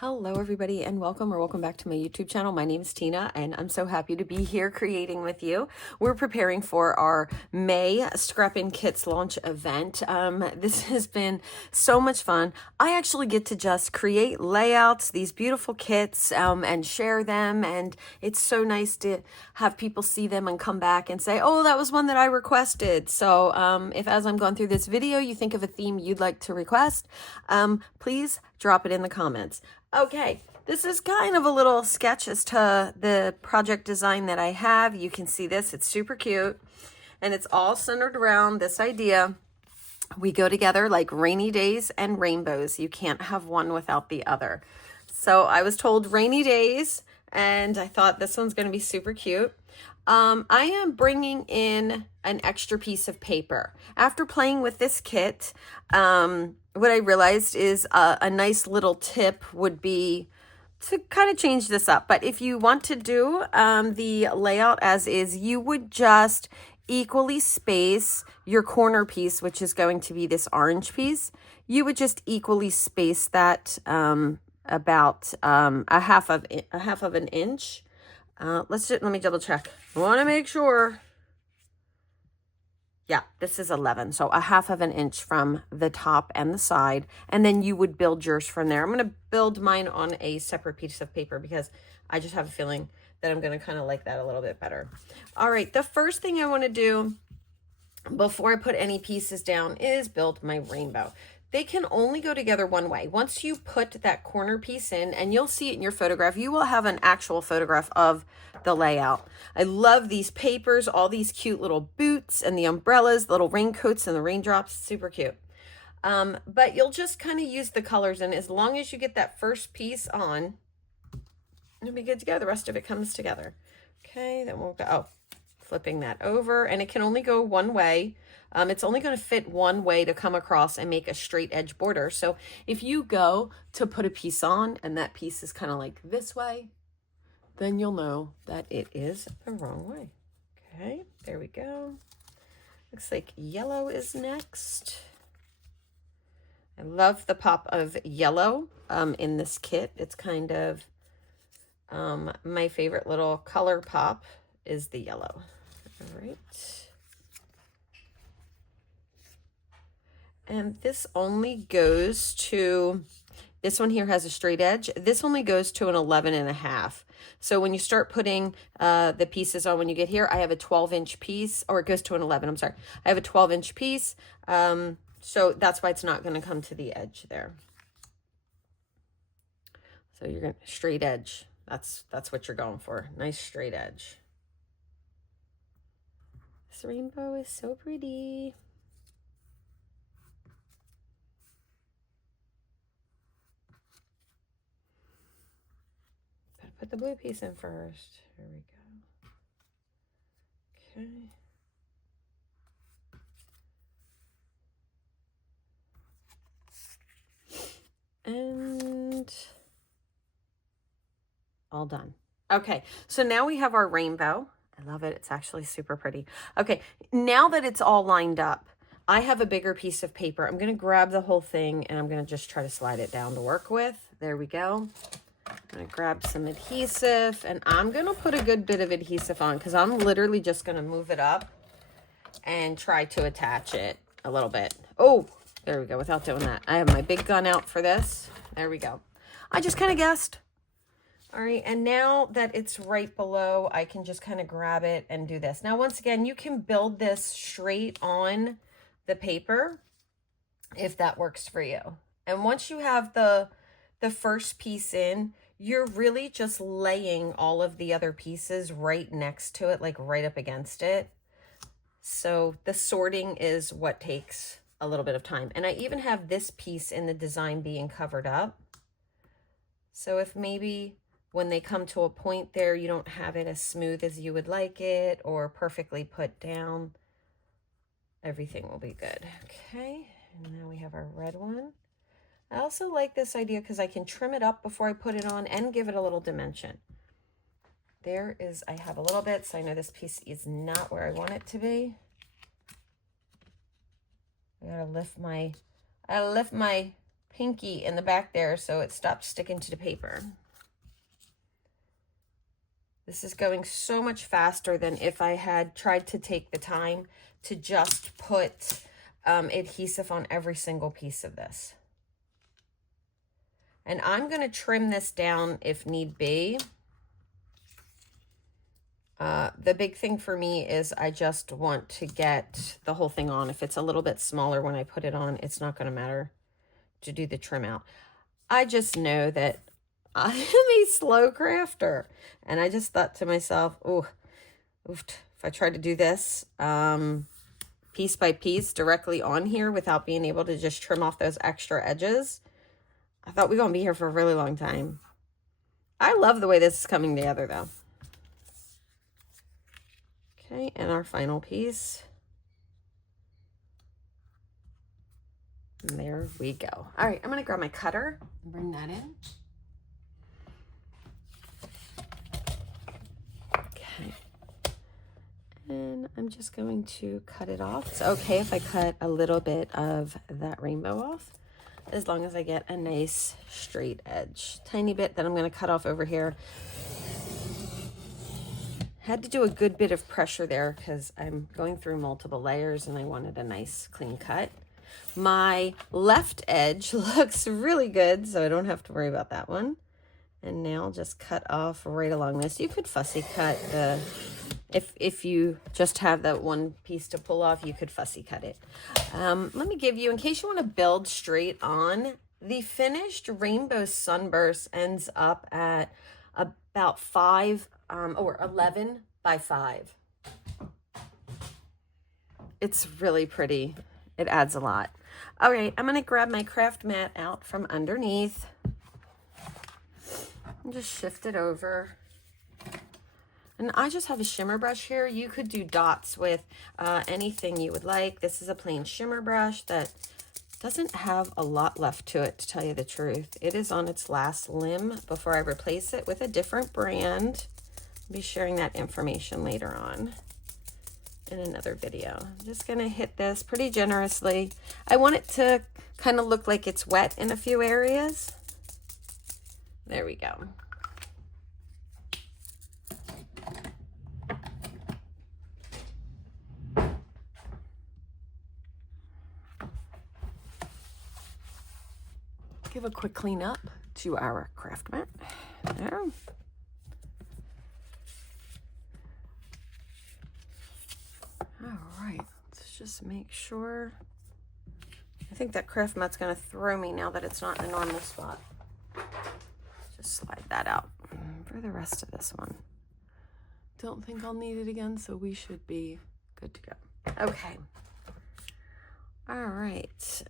Hello everybody and welcome back to my YouTube channel. My name is Tina and I'm so happy to be here creating with you. We're preparing for our May Scrap and Kits launch event. This has been so much fun. I actually get to just create layouts, these beautiful kits, and share them, and it's so nice to have people see them and come back and say, oh, that was one that I requested. So if as I'm going through this video you think of a theme you'd like to request, please drop it in the comments. Okay, this is kind of a little sketch as to the project design that I have. You can see this, it's super cute, and it's all centered around this idea. We go together like rainy days and rainbows. You can't have one without the other. So I was told rainy days, and I thought this one's going to be super cute. I am bringing in an extra piece of paper. After playing with this kit, what I realized is a nice little tip would be to kind of change this up. But if you want to do the layout as is, you would just equally space your corner piece, which is going to be this orange piece. You would just equally space that about a half of an inch. Let me double check. I want to make sure. Yeah, this is 11, so a half of an inch from the top and the side, and then you would build yours from there. I'm going to build mine on a separate piece of paper because I just have a feeling that I'm going to kind of like that a little bit better. All right, the first thing I want to do before I put any pieces down is build my rainbow. They can only go together one way. Once you put that corner piece in, and you'll see it in your photograph, you will have an actual photograph of the layout. I love these papers, all these cute little boots and the umbrellas, the little raincoats and the raindrops, super cute. But you'll just kind of use the colors, and as long as you get that first piece on, it'll be good to go. The rest of it comes together. Okay, then we'll go, flipping that over, and it can only go one way. It's only going to fit one way to come across and make a straight edge border. So if you go to put a piece on and that piece is kind of like this way, then you'll know that it is the wrong way. Okay, there we go. Looks like yellow is next. I love the pop of yellow in this kit. It's kind of my favorite little color pop is the yellow. All right. And this only goes to, this one here has a straight edge. This only goes to an 11.5. So when you start putting the pieces on, when you get here, I have a 12-inch piece, or it goes to an 11, I'm sorry. I have a 12-inch piece. So that's why it's not going to come to the edge there. So you're going to straight edge. That's what you're going for. Nice straight edge. This rainbow is so pretty. Put the blue piece in first. Here we go. Okay. And all done. Okay, so now we have our rainbow. I love it. It's actually super pretty. Okay, now that it's all lined up, I have a bigger piece of paper. I'm going to grab the whole thing and I'm going to just try to slide it down to work with. There we go. I'm going to grab some adhesive, and I'm going to put a good bit of adhesive on because I'm literally just going to move it up and try to attach it a little bit. Oh, there we go, without doing that. I have my big gun out for this. There we go. I just kind of guessed. All right, and now that it's right below, I can just kind of grab it and do this. Now, once again, you can build this straight on the paper if that works for you. And once you have the first piece in, you're really just laying all of the other pieces right next to it, like right up against it. So the sorting is what takes a little bit of time. And I even have this piece in the design being covered up. So if maybe when they come to a point there, you don't have it as smooth as you would like it or perfectly put down, everything will be good. Okay, and now we have our red one. I also like this idea because I can trim it up before I put it on and give it a little dimension. There is, I have a little bit, so I know this piece is not where I want it to be. I gotta lift my pinky in the back there so it stops sticking to the paper. This is going so much faster than if I had tried to take the time to just put adhesive on every single piece of this. And I'm going to trim this down if need be. The big thing for me is I just want to get the whole thing on. If it's a little bit smaller when I put it on, it's not going to matter to do the trim out. I just know that I am a slow crafter. And I just thought to myself, oh, if I try to do this piece by piece directly on here without being able to just trim off those extra edges, I thought we were going to be here for a really long time. I love the way this is coming together though. Okay, and our final piece. And there we go. All right, I'm going to grab my cutter and bring that in. Okay. And I'm just going to cut it off. It's okay if I cut a little bit of that rainbow off, as long as I get a nice straight edge. Tiny bit that I'm going to cut off over here. Had to do a good bit of pressure there because I'm going through multiple layers and I wanted a nice clean cut. My left edge looks really good, so I don't have to worry about that one. And now I'll just cut off right along this. You could fussy cut the, if you just have that one piece to pull off, you could fussy cut it. Let me give you, in case you want to build straight on, the finished rainbow sunburst ends up at about 5 or 11 by 5. It's really pretty. It adds a lot. All right, I'm going to grab my craft mat out from underneath and just shift it over. And I just have a shimmer brush here. You could do dots with anything you would like. This is a plain shimmer brush that doesn't have a lot left to it, to tell you the truth. It is on its last limb before I replace it with a different brand. I'll be sharing that information later on in another video. I'm just going to hit this pretty generously. I want it to kind of look like it's wet in a few areas. There we go. Give a quick clean up to our craft mat. There. All right, let's just make sure. I think that craft mat's going to throw me now that it's not in a normal spot. Just slide that out for the rest of this one. Don't think I'll need it again, so we should be good to go. Okay. All right.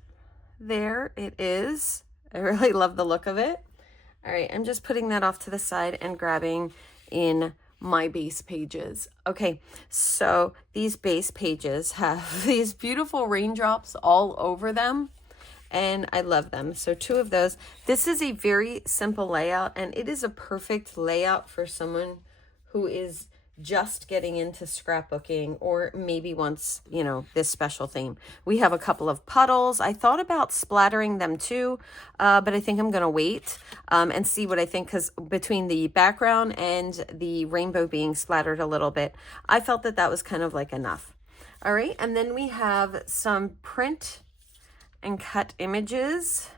There it is. I really love the look of it. All right, I'm just putting that off to the side and grabbing in my base pages. Okay, so these base pages have these beautiful raindrops all over them, and I love them. So 2 of those. This is a very simple layout, and it is a perfect layout for someone who is just getting into scrapbooking, or maybe wants, you know, this special theme. We have a couple of puddles. I thought about splattering them too, but I think I'm going to wait and see what I think, because between the background and the rainbow being splattered a little bit, I felt that that was kind of like enough. All right, and then we have some print and cut images.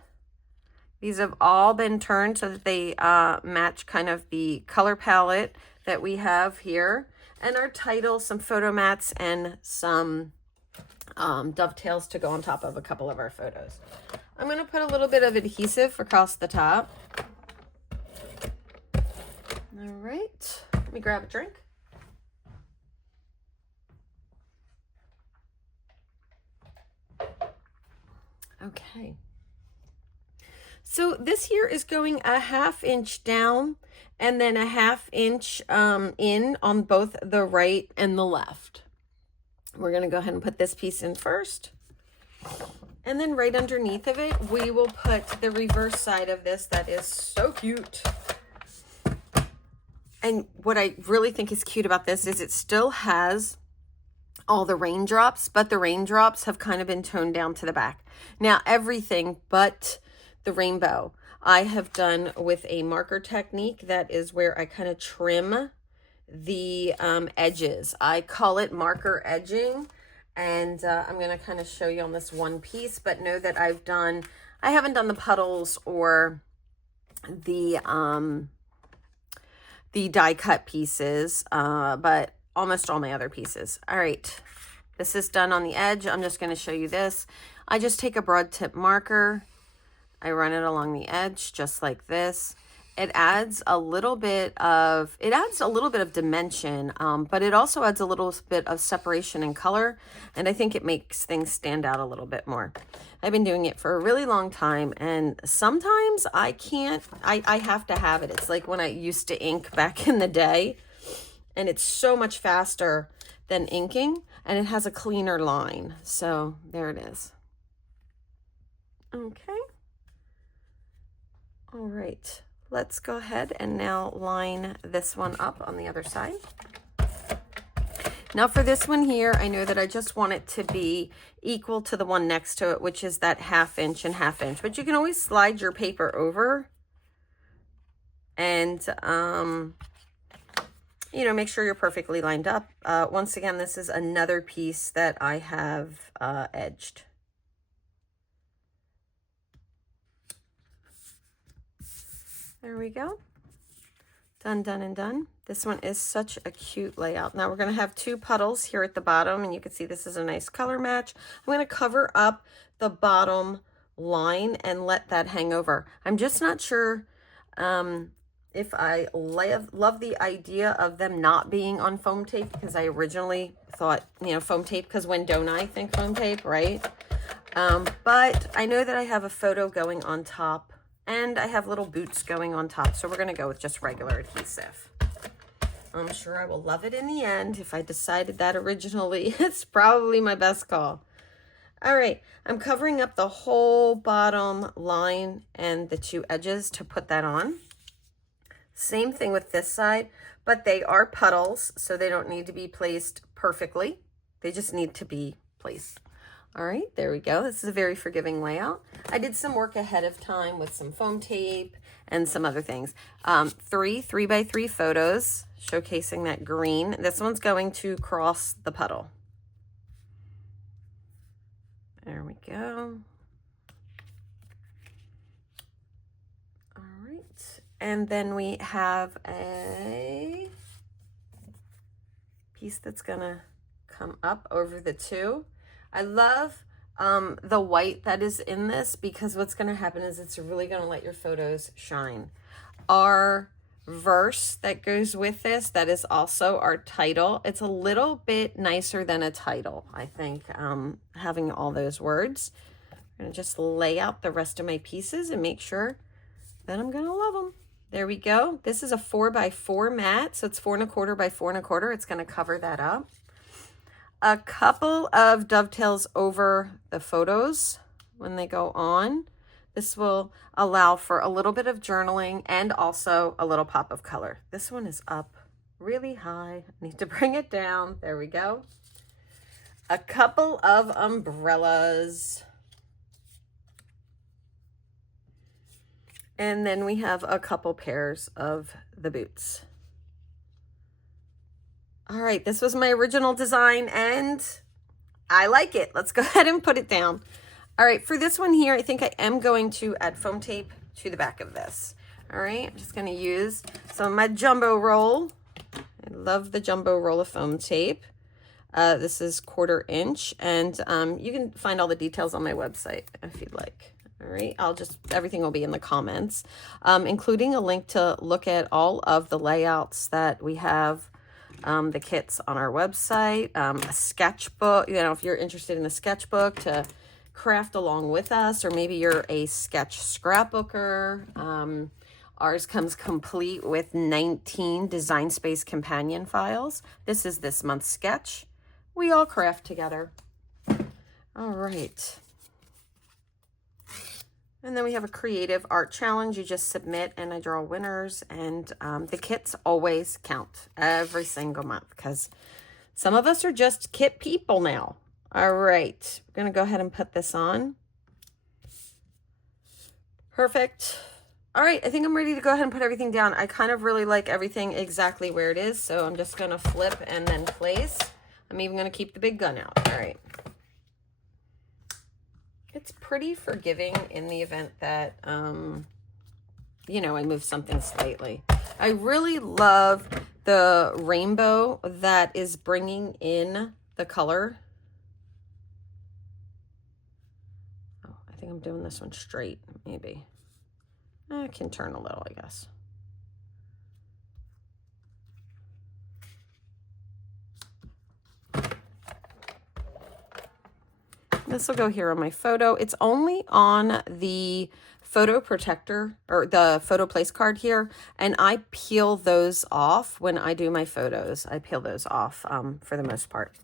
These have all been turned so that they match kind of the color palette that we have here, and our title, some photo mats, and some dovetails to go on top of a couple of our photos. I'm going to put a little bit of adhesive across the top. All right, let me grab a drink. Okay. So this here is going a 1/2 inch down and then a 1/2 inch in on both the right and the left. We're going to go ahead and put this piece in first. And then right underneath of it, we will put the reverse side of this that is so cute. And what I really think is cute about this is it still has all the raindrops, but the raindrops have kind of been toned down to the back. Now everything but the rainbow, I have done with a marker technique. That is where I kind of trim the edges. I call it marker edging, and I'm going to kind of show you on this one piece, but know that I haven't done the puddles or the die cut pieces, but almost all my other pieces. All right, this is done on the edge. I'm just going to show you this. I just take a broad tip marker, I run it along the edge just like this. It adds a little bit of dimension, but it also adds a little bit of separation and color, and I think it makes things stand out a little bit more. I've been doing it for a really long time, and sometimes I have to have it. It's like when I used to ink back in the day, and it's so much faster than inking, and it has a cleaner line. So there it is. Okay. All right. Let's go ahead and now line this one up on the other side. Now for this one here, I know that I just want it to be equal to the one next to it, which is that 1/2 inch and 1/2 inch, but you can always slide your paper over and, you know, make sure you're perfectly lined up. Once again, this is another piece that I have edged. There we go. Done, done, and done. This one is such a cute layout. Now we're going to have 2 puddles here at the bottom, and you can see this is a nice color match. I'm going to cover up the bottom line and let that hang over. I'm just not sure if I love the idea of them not being on foam tape, because I originally thought, you know, foam tape, because when don't I think foam tape, right? But I know that I have a photo going on top, and I have little boots going on top, so we're going to go with just regular adhesive. I'm sure I will love it in the end. If I decided that originally, it's probably my best call. All right, I'm covering up the whole bottom line and the 2 edges to put that on. Same thing with this side, but they are puddles, so they don't need to be placed perfectly. They just need to be placed. All right, there we go. This is a very forgiving layout. I did some work ahead of time with some foam tape and some other things. 3 3x3 photos showcasing that green. This one's going to cross the puddle. There we go. All right, and then we have a piece that's gonna come up over the 2. I love the white that is in this, because what's going to happen is it's really going to let your photos shine. Our verse that goes with this, that is also our title. It's a little bit nicer than a title, I think, having all those words. I'm going to just lay out the rest of my pieces and make sure that I'm going to love them. There we go. This is a 4x4 mat, so it's 4 1/4 by 4 1/4. It's going to cover that up. A couple of dovetails over the photos when they go on. This will allow for a little bit of journaling and also a little pop of color. This one is up really high. I need to bring it down. There we go. A couple of umbrellas. And then we have a couple pairs of the boots. All right, this was my original design, and I like it. Let's go ahead and put it down. All right, for this one here, I think I am going to add foam tape to the back of this. All right, I'm just going to use some of my jumbo roll. I love the jumbo roll of foam tape. This is 1/4 inch, and you can find all the details on my website if you'd like. All right, everything will be in the comments, including a link to look at all of the layouts that we have, the kits on our website, a sketchbook, you know, if you're interested in a sketchbook to craft along with us, or maybe you're a sketch scrapbooker. Ours comes complete with 19 Design Space companion files. This is this month's sketch. We all craft together. All right. And then we have a creative art challenge. You just submit and I draw winners, and the kits always count every single month, because some of us are just kit people now. All right, we're gonna go ahead and put this on. Perfect. All right, I think I'm ready to go ahead and put everything down. I kind of really like everything exactly where it is, so I'm just going to flip and then place. I'm even going to keep the big gun out. All right. It's pretty forgiving in the event that, you know, I move something slightly. I really love the rainbow that is bringing in the color. Oh, I think I'm doing this one straight, maybe. I can turn a little, I guess. This will go here on my photo. It's only on the photo protector or the photo place card here, and I peel those off when I do my photos. I peel those off for the most part.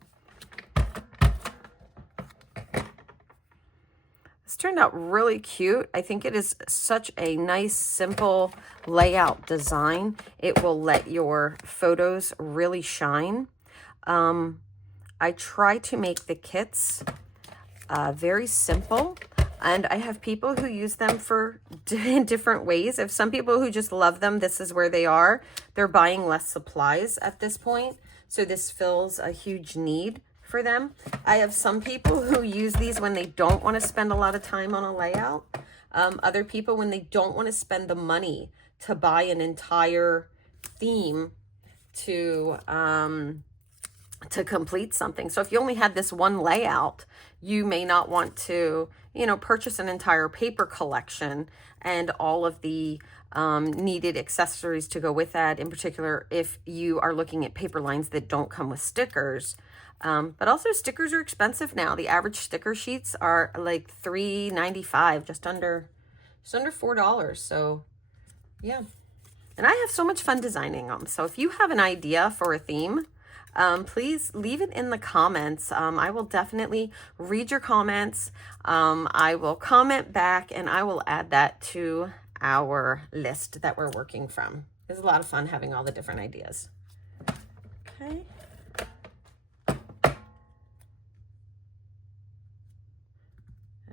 This turned out really cute. I think it is such a nice, simple layout design. It will let your photos really shine. I try to make the kits very simple, and I have people who use them for different ways. If some people who just love them, this is where they are. They're buying less supplies at this point, so this fills a huge need for them. I have some people who use these when they don't want to spend a lot of time on a layout. Other people when they don't want to spend the money to buy an entire theme to complete something. So if you only had this one layout, you may not want to, you know, purchase an entire paper collection and all of the needed accessories to go with that, in particular if you are looking at paper lines that don't come with stickers. But also stickers are expensive now. The average sticker sheets are like $3.95, just under $4. So yeah. And I have so much fun designing them. So if you have an idea for a theme, please leave it in the comments. I will definitely read your comments. I will comment back, and I will add that to our list that we're working from. It's a lot of fun having all the different ideas. Okay.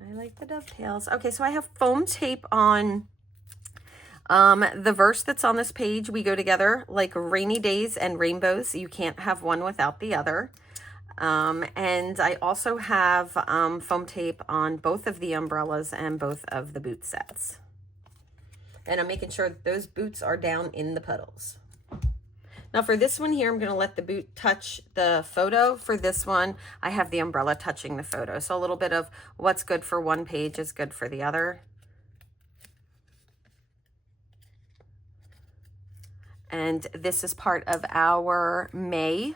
I like the dovetails. Okay, so I have foam tape on the verse that's on this page. We go together like rainy days and rainbows. You can't have one without the other. And I also have foam tape on both of the umbrellas and both of the boot sets. And I'm making sure that those boots are down in the puddles. Now for this one here, I'm going to let the boot touch the photo. For this one, I have the umbrella touching the photo. So a little bit of what's good for one page is good for the other. And this is part of our May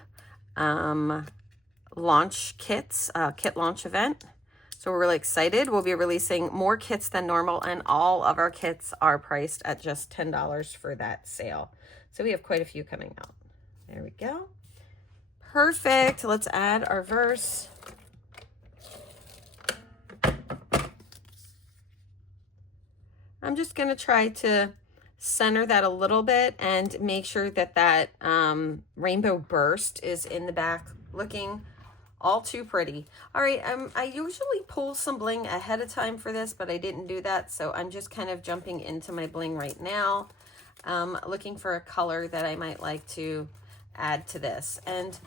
launch kits, kit launch event. So we're really excited. We'll be releasing more kits than normal, and all of our kits are priced at just $10 for that sale. So we have quite a few coming out. There we go. Perfect. Let's add our verse. I'm just going to try to center that a little bit and make sure that that rainbow burst is in the back, looking all too pretty. All right, I usually pull some bling ahead of time for this, but I didn't do that, so I'm just kind of jumping into my bling right now, looking for a color that I might like to add to this. And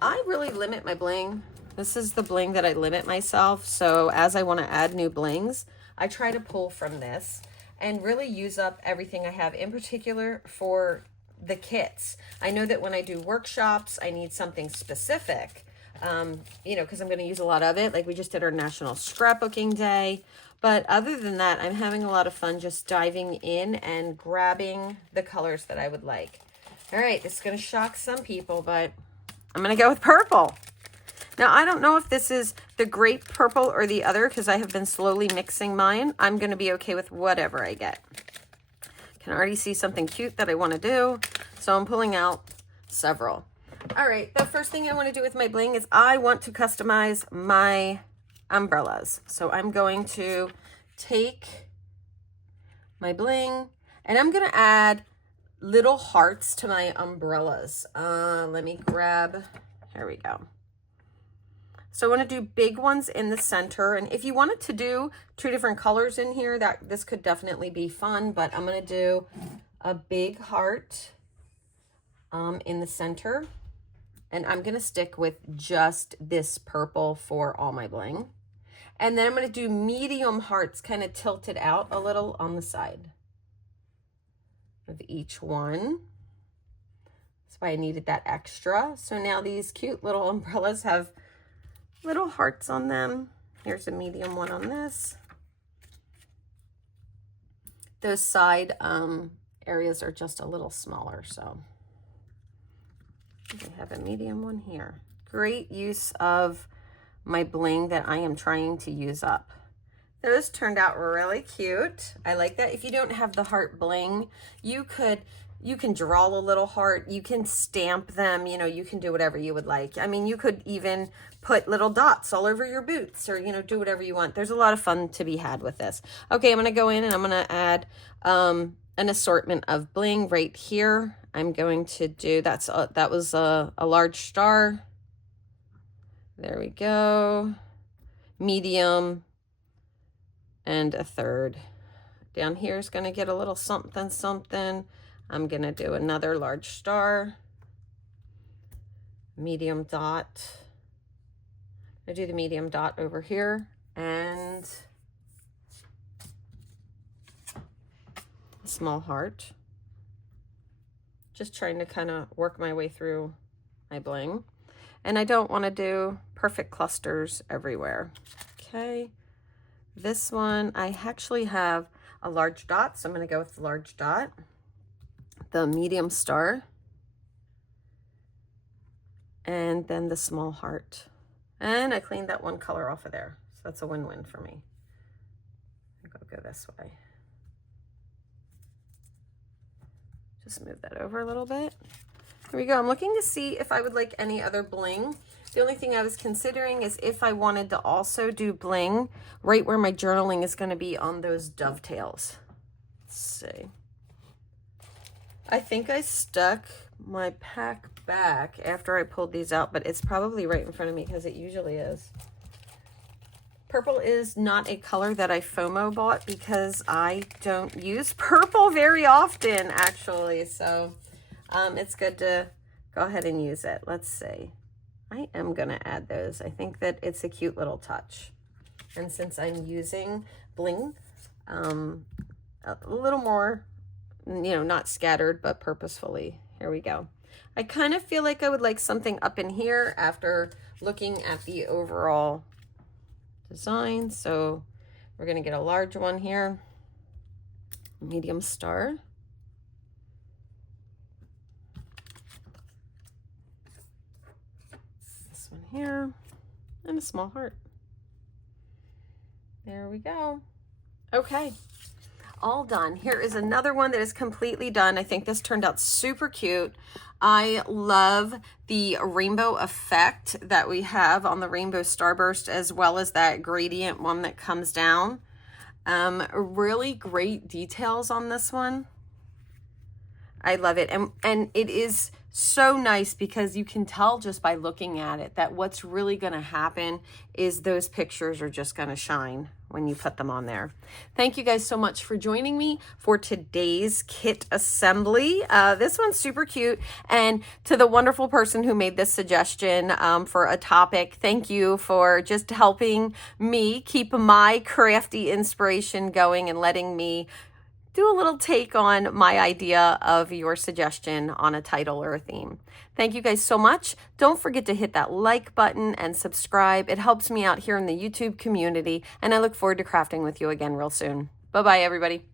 I really limit my bling. This is the bling that I limit myself, so as I want to add new blings, I try to pull from this and really use up everything I have, in particular for the kits. I know that when I do workshops, I need something specific, you know, because I'm going to use a lot of it. Like we just did our National Scrapbooking Day. But other than that, I'm having a lot of fun just diving in and grabbing the colors that I would like. All right, this is going to shock some people, but I'm going to go with purple. Now, I don't know if this is the grape purple or the other because I have been slowly mixing mine. I'm going to be okay with whatever I get. Can already see something cute that I want to do, so I'm pulling out several. All right, the first thing I want to do with my bling is I want to customize my umbrellas. So I'm going to take my bling and I'm going to add little hearts to my umbrellas. Let me grab, here we go. So I want to do big ones in the center. And if you wanted to do 2 different colors in here, this could definitely be fun, but I'm going to do a big heart in the center. And I'm going to stick with just this purple for all my bling. And then I'm going to do medium hearts kind of tilted out a little on the side of each one. That's why I needed that extra. So now these cute little umbrellas have little hearts on them. Here's a medium one on this. Those side areas are just a little smaller, so I have a medium one here. Great use of my bling that I am trying to use up. Those turned out really cute. I like that. If you don't have the heart bling, you can draw a little heart, you can stamp them, you know, you can do whatever you would like. I mean, you could even put little dots all over your boots, or, you know, do whatever you want. There's a lot of fun to be had with this. Okay, I'm going to go in and I'm going to add an assortment of bling right here. I'm going to do, that was a large star. There we go. Medium and a third. Down here is going to get a little something, something. I'm going to do another large star. Medium dot. I do the medium dot over here and a small heart. Just trying to kind of work my way through my bling. And I don't want to do perfect clusters everywhere. Okay. This one, I actually have a large dot, so I'm going to go with the large dot. The medium star. And then the small heart. And I cleaned that one color off of there. So that's a win-win for me. I think I'll go this way. Just move that over a little bit. Here we go. I'm looking to see if I would like any other bling. The only thing I was considering is if I wanted to also do bling right where my journaling is going to be on those dovetails. Let's see. I think I stuck my pack back after I pulled these out, but it's probably right in front of me because it usually is. Purple is not a color that I FOMO bought because I don't use purple very often, actually. So it's good to go ahead and use it. Let's see. I am going to add those. I think that it's a cute little touch. And since I'm using bling, a little more, you know, not scattered, but purposefully. Here we go. I kind of feel like I would like something up in here after looking at the overall design. So we're going to get a large one here, medium star. This one here, and a small heart. There we go. Okay. All done. Here is another one that is completely done. I think this turned out super cute. I love the rainbow effect that we have on the rainbow starburst, as well as that gradient one that comes down. Really great details on this one. I love it. And it is so nice because you can tell just by looking at it that what's really going to happen is those pictures are just going to shine when you put them on there. Thank you guys so much for joining me for today's kit assembly. This one's super cute. And to the wonderful person who made this suggestion for a topic, thank you for just helping me keep my crafty inspiration going and letting me do a little take on my idea of your suggestion on a title or a theme. Thank you guys so much. Don't forget to hit that like button and subscribe. It helps me out here in the YouTube community, and I look forward to crafting with you again real soon. Bye-bye, everybody.